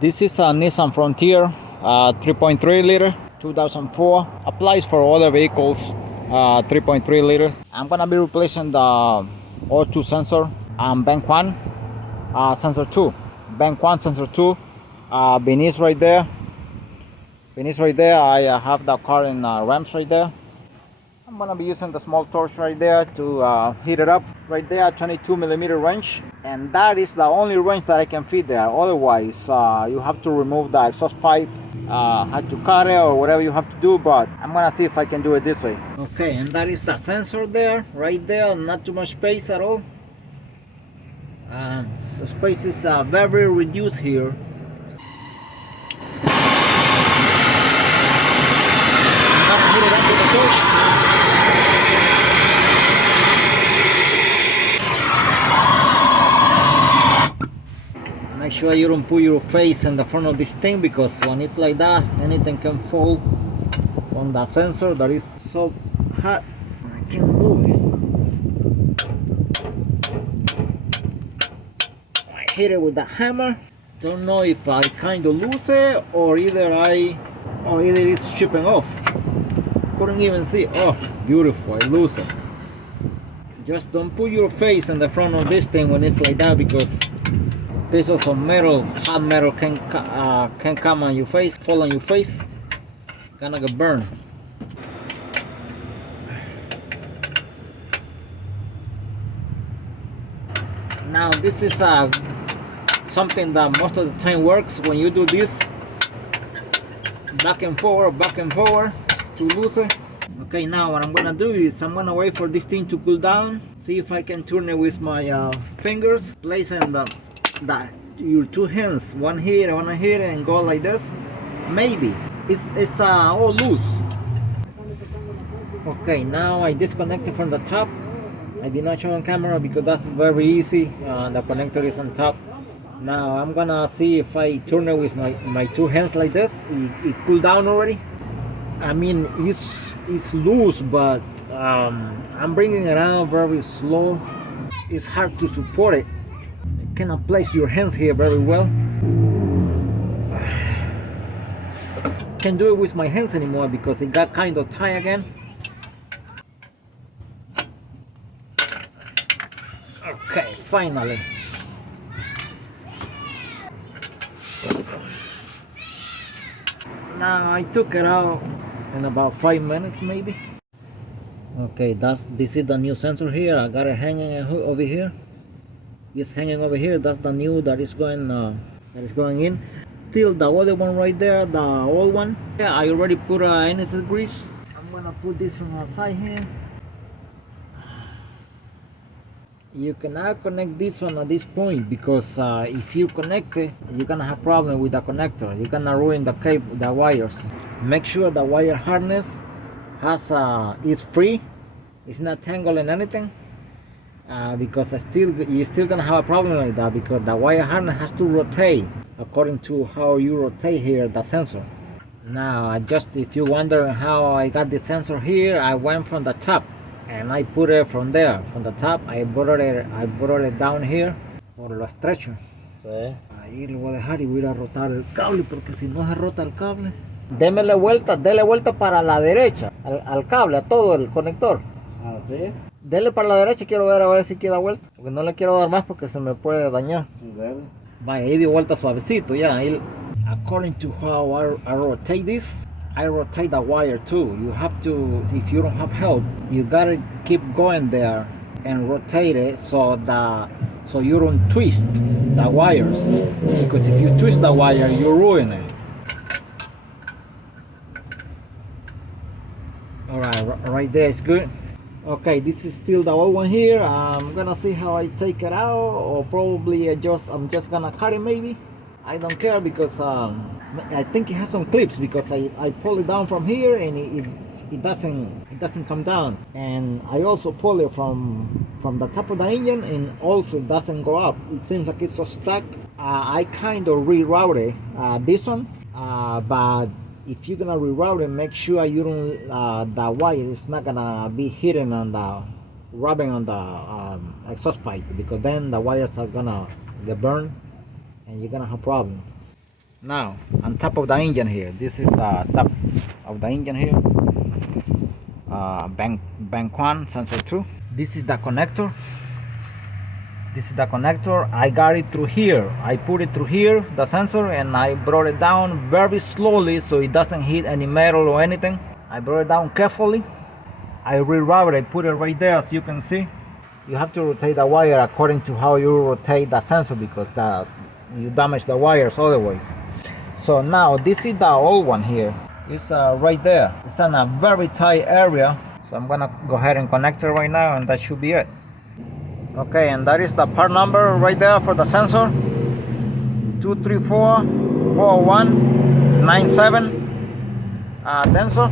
This is a Nissan Frontier 3.3 liter 2004. Applies for other vehicles 3.3 liters. I'm gonna be replacing the O2 sensor Bank1 sensor 2. Bank1 sensor 2 beneath right there. I have the car in ramps right there. I'm gonna be using the small torch right there to heat it up. Right there, 22 millimeter wrench, and that is the only wrench that I can fit there. Otherwise, you have to remove the exhaust pipe, have to cut it or whatever you have to do. But I'm gonna see if I can do it this way. Okay, and that is the sensor there, right there. Not too much space at all. The space is very reduced here. Make sure you don't put your face in the front of this thing, because when it's like that, anything can fall on the sensor that is so hot. I can't move it. I hit it with the hammer. Don't know if I kind of lose it or either it's chipping off. Couldn't even see. Oh, beautiful! I lose it. Just don't put your face in the front of this thing when it's like that, because pieces of metal, hot metal can come on your face, fall on your face, gonna get burned. Now this is something that most of the time works when you do this back and forward to lose it. Okay, now what I'm gonna do is I'm gonna wait for this thing to cool down, see if I can turn it with my fingers, placing your two hands, one here and go like this. Maybe it's all loose. Okay, now I disconnected from the top. I did not show on camera because that's very easy. The connector is on top. Now I'm gonna see if I turn it with my two hands like this. It cooled down already. I mean, it's loose, but I'm bringing it out very slow. It's hard to support it. You cannot place your hands here very well. Can't do it with my hands anymore because it got kind of tight again. Okay, finally. Now I took it out in about 5 minutes maybe. Okay, this is the new sensor here. I got it hanging over here. It's hanging over here. That's the new that is going in. Still the other one right there, the old one. Yeah, I already put NSS grease. I'm gonna put this on the side here. You cannot connect this one at this point, because if you connect it, you're gonna have problem with the connector. You're gonna ruin the cable, the wires. Make sure the wire harness is free. It's not tangled in anything, because you're still gonna have a problem like that, because the wire harness has to rotate according to how you rotate here the sensor. Now, if you're wondering how I got the sensor here, I went from the top. And I put it from there, from the top. I brought it down here por lo estrecho. Sí. Ahí lo voy a dejar y voy a rotar el cable, porque si no se rota el cable. Dele vuelta para la derecha al cable, a todo el conector. Ah, ¿sí? Dele para la derecha, quiero ver a ver si queda vuelta, porque no le quiero dar más porque se me puede dañar. Sí. Vaya, ahí dio vuelta suavecito ya. According to how I rotate this, I rotate the wire too. You have to, if you don't have help, you gotta keep going there and rotate it so you don't twist the wires. Because if you twist the wire, you ruin it. Alright, right there is good. Okay, this is still the old one here. I'm gonna see how I take it out, or probably I'm just gonna cut it maybe. I don't care, because I think it has some clips, because I pull it down from here and it doesn't come down, and I also pull it from the top of the engine, and also it doesn't go up. It seems like it's so stuck. I kind of rerouted this one, but if you're gonna reroute it, make sure you don't the wire is not gonna be hitting on rubbing on the exhaust pipe, because then the wires are gonna get burned and you're gonna have problems. Now on top of the engine here, this is the top of the engine here, Bank1 sensor 2. This is the connector. This is the connector. I got it through here. I put it through here, the sensor, and I brought it down very slowly so it doesn't hit any metal or anything. I brought it down carefully. I rerouted, I put it right there, as you can see. You have to rotate the wire according to how you rotate the sensor, because you damage the wires otherwise. So now this is the old one here. It's right there. It's in a very tight area. So I'm gonna go ahead and connect it right now, and that should be it. Okay, and that is the part number right there for the sensor. 234-401-97 Tensor.